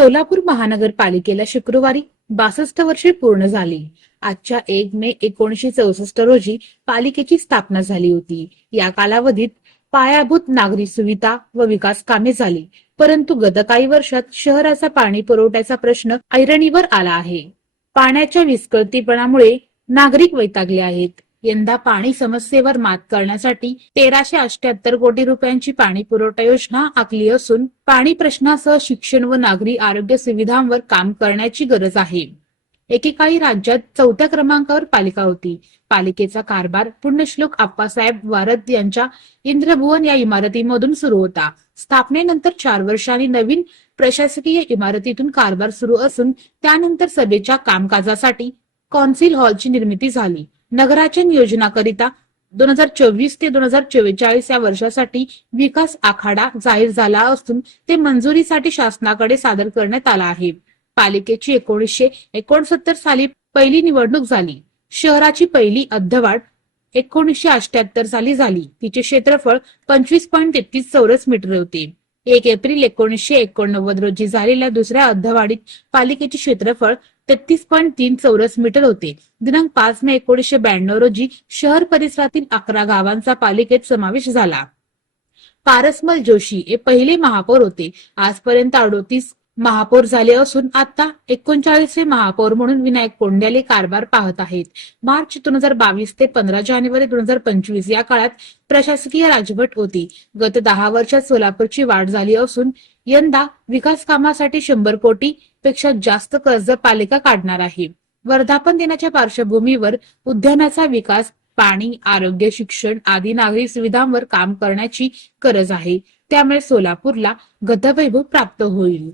सोलापूर महानगरपालिकेला शुक्रवारी 62 वर्षे पूर्ण झाली। आजच्या 1 मे 1964 रोजी पालिकेची स्थापना झाली होती। या कालावधीत पायाभूत नागरी सुविधा व विकास कामे झाली, परंतु गत काही वर्षात शहराचा पाणी पुरवठ्याचा प्रश्न ऐरणीवर आला आहे। पाण्याच्या विस्कळीतपणामुळे नागरिक वैतागले आहेत। यंदा पाणी समस्येवर मात करण्यासाठी 1378 कोटी रुपयांची पाणी पुरवठा योजना आखली असून पाणी प्रश्नासह शिक्षण व नागरी आरोग्य सुविधांवर काम करण्याची गरज आहे। एकेकाळी राज्यात 4थ्या क्रमांकावर पालिका होती। पालिकेचा कारभार पुण्यश्लोक आप्पासाहेब वारद यांच्या इंद्रभुवन या इमारतीमधून सुरू होता। स्थापनेनंतर 4 वर्षांनी नवीन प्रशासकीय इमारतीतून कारभार सुरू असून त्यानंतर सभेच्या कामकाजासाठी कौन्सिल हॉलची निर्मिती झाली। नगराच्या नियोजनाकरिता 2024 ते 2044 या वर्षासाठी विकास आखाडा जाहीर झाला असून ते मंजुरीसाठी शासनाकडे सादर करण्यात आला आहे। पालिकेची 1969 साली पहिली निवडणूक झाली। शहराची पहिली अध्यवाढ 1978 साली झाली। तिचे क्षेत्रफळ 25.33 चौरस मीटर होते। 1 एप्रिल 1989 रोजी झालेल्या दुसऱ्या अध्यवाढीत पालिकेचे क्षेत्रफळ 33.3 चौरस मीटर होते। दिनांक 5 मे 1992 रोजी शहर परिसरातील 11 गावांचा पालिकेत समावेश झाला। पारसमल जोशी हे पहिले महापौर होते। आजपर्यंत 38 महापौर झाले असून आता 39वे महापौर म्हणून विनायक कोंड्याले कारभार पाहत आहेत। मार्च 2022 ते 15 जानेवारी 2025 या काळात प्रशासकीय राजवट होती। गत 10 वर्षात सोलापूरची वाढ झाली असून यंदा विकास कामासाठी 100 कोटी पेक्षा जास्त कर्ज पालिका काढणार आहे। वर्धापन दिनाच्या पार्श्वभूमीवर उद्यानाचा विकास, पाणी, आरोग्य, शिक्षण आदी नागरी सुविधांवर काम करण्याची गरज आहे। त्यामुळे सोलापूरला गतवैभव प्राप्त होईल।